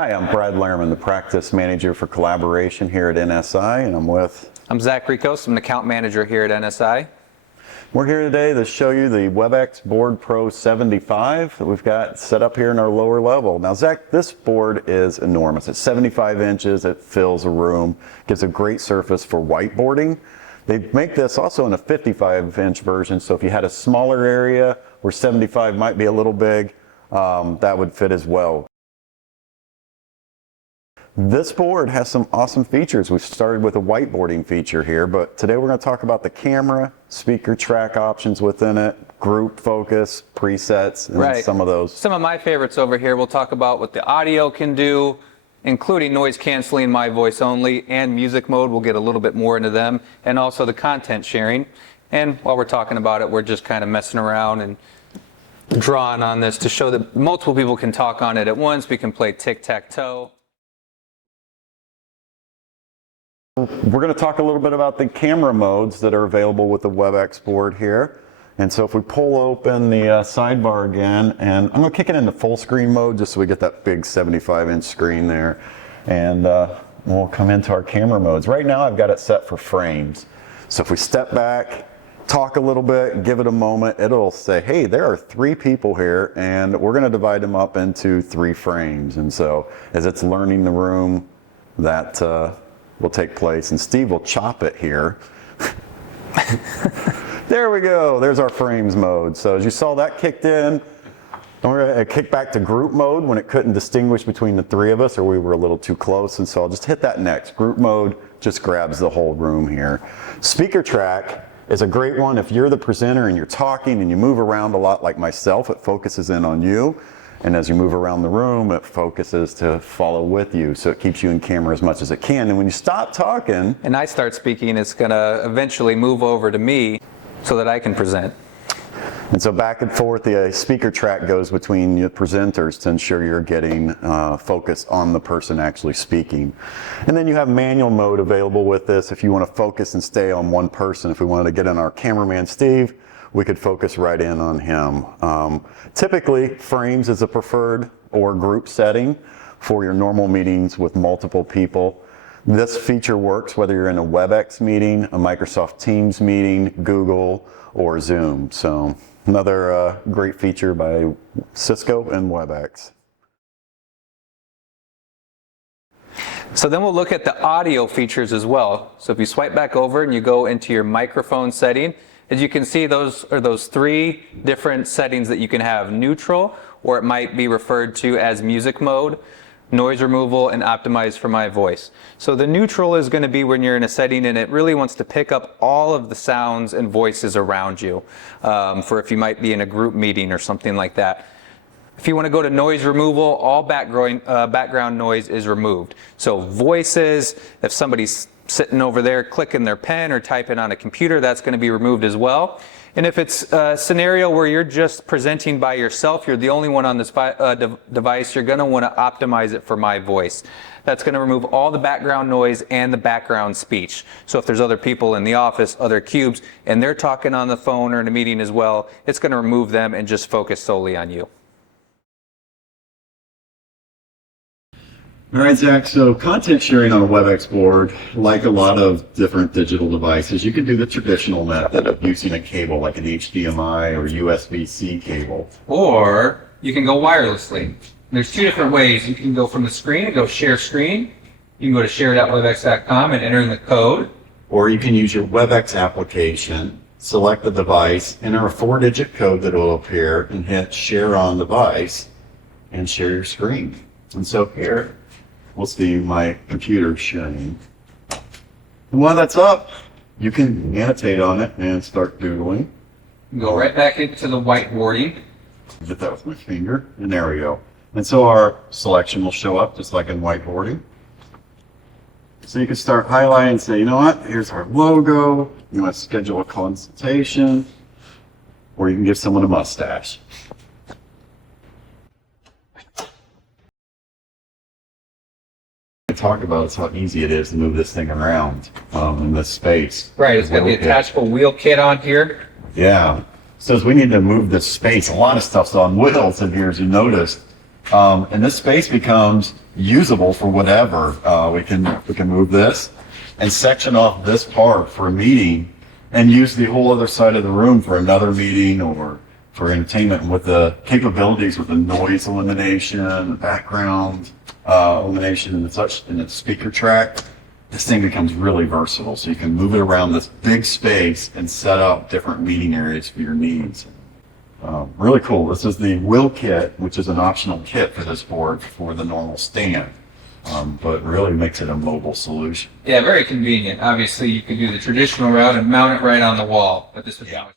Hi, I'm Brad Lehrman, the Practice Manager for Collaboration here at NSI, and I'm Zack Ricos, I'm an Account Manager here at NSI. We're here today to show you the Webex Board Pro 75 that we've got set up here in our lower level. Now, Zack, this board is enormous. It's 75 inches, it fills a room, gives a great surface for whiteboarding. They make this also in a 55-inch version, so if you had a smaller area where 75 might be a little big, that would fit as well. This board has some awesome features. We've started with a whiteboarding feature here, but today we're going to talk about the camera, speaker track options within it, group focus, presets, and some of those. Some of my favorites over here, we'll talk about what the audio can do, including noise canceling, my voice only, and music mode. We'll get a little bit more into them, and also the content sharing. And while we're talking about it, we're just kind of messing around and drawing on this to show that multiple people can talk on it at once. We can play tic-tac-toe. We're going to talk a little bit about the camera modes that are available with the Webex board here. And so if we pull open the sidebar again, and I'm going to kick it into full screen mode just so we get that big 75-inch screen there. And we'll come into our camera modes. Right now I've got it set for frames. So if we step back, talk a little bit, give it a moment, it'll say, hey, there are 3 people here, and we're going to divide them up into 3 frames. And so as it's learning the room, that will take place, and Steve will chop it here. There we go, there's our frames mode. So as you saw, that kicked in. We're going to kick back to group mode when it couldn't distinguish between the 3 of us, or we were a little too close, and so I'll just hit that next. Group mode just grabs the whole room here. Speaker track is a great one if you're the presenter and you're talking and you move around a lot like myself. It focuses in on you. And as you move around the room, it focuses to follow with you. So it keeps you in camera as much as it can. And when you stop talking, and I start speaking, it's going to eventually move over to me so that I can present. And so back and forth, the speaker track goes between the presenters to ensure you're getting focus on the person actually speaking. And then you have manual mode available with this if you want to focus and stay on one person. If we wanted to get in our cameraman, Steve, we could focus right in on him. Typically, frames is a preferred or group setting for your normal meetings with multiple people. This feature works whether you're in a Webex meeting, a Microsoft Teams meeting, Google, or Zoom. So another great feature by Cisco and Webex. So then we'll look at the audio features as well. So if you swipe back over and you go into your microphone setting, as you can see, those are those 3 different settings that you can have: neutral, or it might be referred to as music mode, noise removal, and optimized for my voice. So the neutral is going to be when you're in a setting and it really wants to pick up all of the sounds and voices around you, for if you might be in a group meeting or something like that. If you want to go to noise removal, all background noise is removed. So voices, if somebody's sitting over there clicking their pen or typing on a computer, that's going to be removed as well. And if it's a scenario where you're just presenting by yourself, you're the only one on this device, you're going to want to optimize it for my voice. That's going to remove all the background noise and the background speech. So if there's other people in the office, other cubes, and they're talking on the phone or in a meeting as well, it's going to remove them and just focus solely on you. All right, Zach, so content sharing on a Webex board, like a lot of different digital devices, you can do the traditional method of using a cable like an HDMI or USB-C cable. Or you can go wirelessly. There's 2 different ways. You can go from the screen and go share screen. You can go to share.webex.com and enter in the code. Or you can use your Webex application, select the device, enter a 4-digit code that will appear, and hit share on device and share your screen. And so here, we'll see my computer sharing. And while that's up, you can annotate on it and start doodling. Go right back into the whiteboarding. Hit that with my finger, and there we go. And so our selection will show up just like in whiteboarding. So you can start highlighting and say, you know what, here's our logo. You want to schedule a consultation, or you can give someone a mustache. Talk about is how easy it is to move this thing around in this space. Right, it's got the attachable wheel kit on here. Yeah, says we need to move this space. A lot of stuff's on wheels in here, as you noticed. And this space becomes usable for whatever. We can move this and section off this part for a meeting and use the whole other side of the room for another meeting or for entertainment. And with the capabilities with the noise elimination, the background elimination, and such, and the speaker track, this thing becomes really versatile. So you can move it around this big space and set up different meeting areas for your needs. Really cool. This is the Will Kit, which is an optional kit for this board for the normal stand, but really makes it a mobile solution. Yeah, very convenient. Obviously, you could do the traditional route and mount it right on the wall, but this would be much